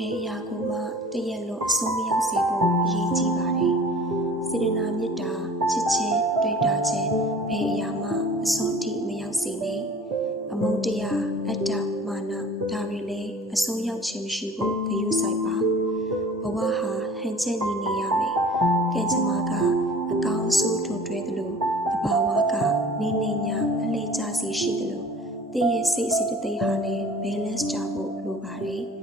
ဘယ်အရာကိုမှတရက်လုံးအဆုံးမရောက်စေဖို့အရေးကြီးပါတယ်။စေတနာမေတ္တာချစ်ခြင်းတွေ့တာခြင်းဘယ်အရာမှအဆုံးထိမရောက်စေနဲ့။အမုန်းတရားအတ္တမာနဒါတွေလည်းအဆုံးရောက်ခြင်းမရှိဖို့ဂရုစိုက်ပါ။ဘဝဟာဟန်ချက်ညီနေရမယ်။ကဲကြမ္မာကအကောင်းဆိုးထွန်းတွဲသလိုတဘာဝကနေနေညာအလေကျစီရှိသလိုတင်းရဲ့စိတ်စိတ်တိတ်ဟာလည်း balance ကြဖို့လိုပါတယ်။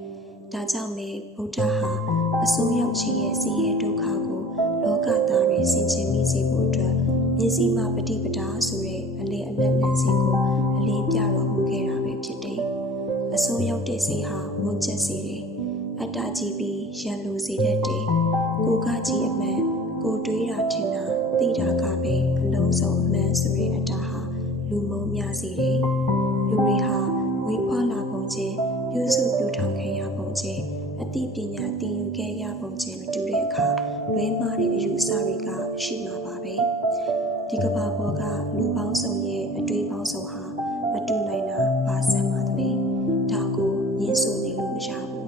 ဒါကြောင့်ပဲဗုဒ္ဓဟာအစိုးရောက်ခြင်းရဲ့ဆင်းရဲဒုက္ခကိုလောကသားတွေဆင်ခြင်မိစေဖို့အတွက်မျက်စိမှပฏิပဒါဆိုတဲ့အလေအလတ်လန်စဉ်ကိုအလေးပြတော်မူခဲ့တာပဲဖြစ်တယ်။အစိုးရောက်တဲ့စိတ်ဟာမွန်းကျက်စေတယ်။အတ္တကြီးပြီးရန်လိုစေတတ်တယ်။ကိုယ်ကကြီးအမှန်ကိုတွေးတာထင်တာသိတာကပဲအလုံးစုံအမှန်ဆိုတဲ့အတ္တဟာလူမုန်းများစေတယ်။လူတွေဟာဝိဖွာလာပုံချင်းပြုစုပြုထောင်ခဲ့ရပုံချင်းအသိပညာသင်ယူခဲ့ရပုံချင်းမတူတဲ့အခါလွဲမှားတဲ့အယူအဆတွေကရှိမှာပါပဲဒီကမ္ဘာပေါ်ကလူပေါင်းစုံရဲ့အတွေ့အပေါင်းစုံဟာမတူနိုင်တာပါစံပါတည်းဒါကိုညှင်းဆိုနေလို့မရဘူး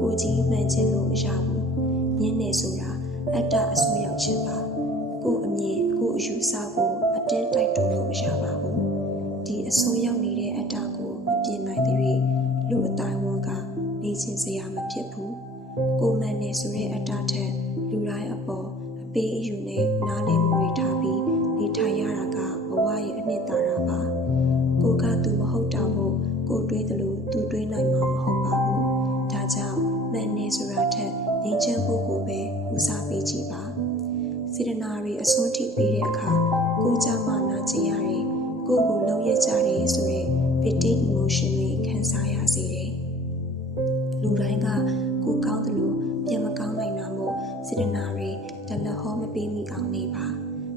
ကိုကြီးမှန်ခြင်းလို့မရဘူးညင်းနေဆိုတာအတ္တအစွဲရောက်ခြင်းပါကိုအမြင်ကိုအယူအဆကိုအတင်းတိုက်တွန်းလို့မရပါဘူးဒီအစွဲရောက်နေတဲ့အတ္တကိုမပြင်နိုင်သေး၍လူအတိုင်းဝန်ကနေခြင်းစရာမဖြစ်ဘူးကိုမှန်နေဆိုတဲ့အတ္တထက်လူတိုင်းအပေါ်အပေးအယူနဲ့နားလည်မှုတွေထားပြီးနေထိုင်ရတာကဘဝရဲ့အနှစ်သာရပါကိုကသူမဟုတ်တာမို့ကိုတွေးသလိုသူတွေးနိုင်မှာမဟုတ်ပါဘူးဒါကြောင့်မှန်နေဆိုတာထက်ငြိမ်းချမ်းဖို့ကိုပဲဦးစားပေးကြည့်ပါစေတနာတွေအစွန်းထိပေးတဲ့အခါကိုကြမှနာကျင်ရတယ်ကိုကိုလုံးရက်ကြတယ်ဆိုတဲ့ victim emotion တွေခံစားရစေတယ်လူတိုင်းကကိုကောင်းတယ်လို့ပြန်မကောင်းနိုင်တာမို့စေတနာတွေတလက်ဟောမပေးမိအောင်နေပါ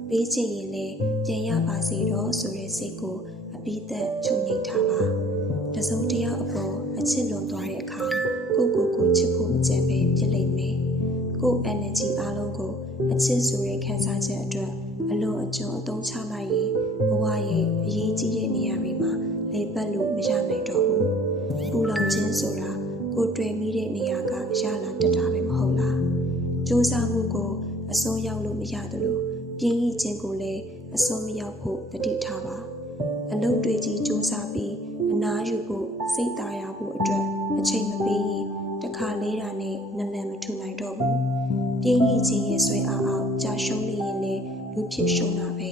ပေးချင်ရင်လည်းပြန်ရပါစေတော့ဆိုတဲ့စိတ်ကိုအပိသက်ချုပ်ငြိမ်ထားပါတစုံတယောက်အပေါ်အချစ်လွန်သွားတဲ့အခါကိုချစ်ဖို့မကြံပဲဖြစ်လိမ့်မယ်ကို energy အားလုံးကိုအချစ်ဆိုတဲ့ခံစားချက်အတွက်အလွန်အကျွံအသုံးချလိုက်ရင်ဘဝရဲ့အရေးကြီးတဲ့နေရာတွေမှာလေပတ်လို့မရနိုင်တော့ဘူးပူလောင်ခြင်းဆိုတာကိုတွေ့မိတဲ့နေရာကရလာတတ်တာပဲမဟုတ်လားစူးစမ်းမှုကိုအဆုံးရောက်လို့မရသလိုပြင်းရခြင်းကိုလည်းအဆုံးမရောက်ဖို့တတိထားပါအလုပ်တွေကြီးစူးစမ်းပြီးအနားယူဖို့စိတ်သားရဖို့အတွက်အချိန်မပေးရင်တခါလေးတာနဲ့နလန်မထူနိုင်တော့ဘူးပြင်းရခြင်းရဲ့ဆွဲအားအောင်ကြာရှုံးနေရင်လည်းလူဖြစ်ရှုံးတာပဲ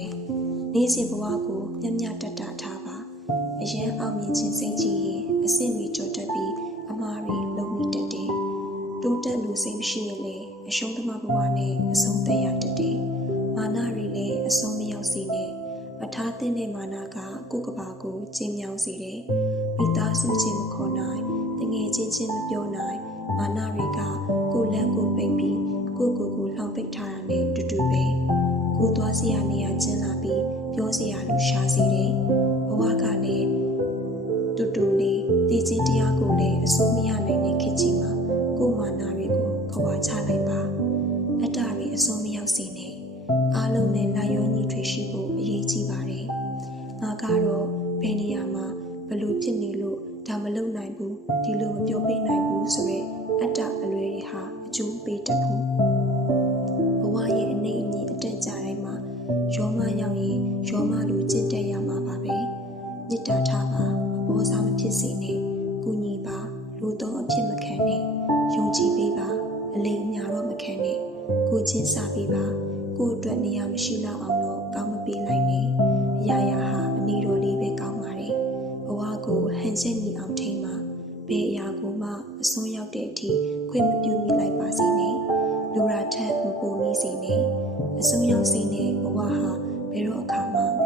နေ့စဉ်ဘဝကိုမျက်မျှတတ်တာထားပါအရင်အောင်မြင်ခြင်းစိတ်ကြီးရင်အဆင့်တွေကြော်တက်ပြီးအမှားတွေလုံးမိတတ်တယ်တိုးတက်လူစိတ်မရှိရင်လည်းအရှုံးသမားဘဝနဲ့အဆုံးသက်ရတတ်တယ်မာနတွေလည်းအဆုံးမရောက်စေနဲ့မထားသင့်တဲ့မာနကကိုယ်ကဘာကိုကျဉ်းမြောင်းစေတယ်မိသားစုချင်းမခေါ်နိုင်တငယ်ချင်းမပြောနိုင်မာနတွေကကိုယ်လန်းကိုပိတ်ပြီးကိုလှောင်ပိတ်ထားတာနဲ့တူတူပဲကိုသွားစရာနေရာကျဉ်းလာပြီးပြောစရာလူရှားစေတယ်ဘဝကလည်းတူတူလေးတည်ခြင်းတရားကိုလည်းအစိုးမရနိုင်တဲ့ခေတ်ကြီးမှာကိုမာနာတွေကိုခွာချလိုက်ပါအတ္တတွေအစိုးမရောက်စေနဲ့အားလုံးနဲ့လာရောညီထွေရှိဖို့အရေးကြီးပါတယ်ငါကတော့ဘယ်နေရာမှာဘလို့ဖြစ်နေလို့ဒါမလုပ်နိုင်ဘူးဒီလိုမပြောပြနိုင်ဘူးဆိုရဲအတ္တအလွယ်တွေဟာအကျိုးပေးတတ်ဘူးဘဝရဲ့အနေအညီအတက်ကြတိုင်းမှာရောမရောက်ရင်ရောမလိုကျင့်တတ်ရမှာပါပဲမေတ္တာထားပါအပေါ်စားမဖြစ်စေနဲ့ကုညီပါလူတော့အဖြစ်မခံနဲ့ယုံကြည်ပေးပါအလိမ်ညာတော့မခံနဲ့ကိုချင်းစားပေးပါကိုအတွက်နေရာမရှိတော့အောင်တော့ကောင်းမပေးလိုက်နဲ့အရာရာဟာအနေတော်လေးပဲကောင်းပါတယ်ဘဝကိုဟန်ချက်ညီအောင်ထိန်းပါဘယ်အရာကိုမှအစွန်းရောက်တဲ့အထိခွင့်မပြုမိလိုက်ပါစေနဲ့လူရာထက်မပိုမိစေနဲ့အစွန်းရောက်စေနဲ့ဘဝဟာဘယ်တော့အခါမှမ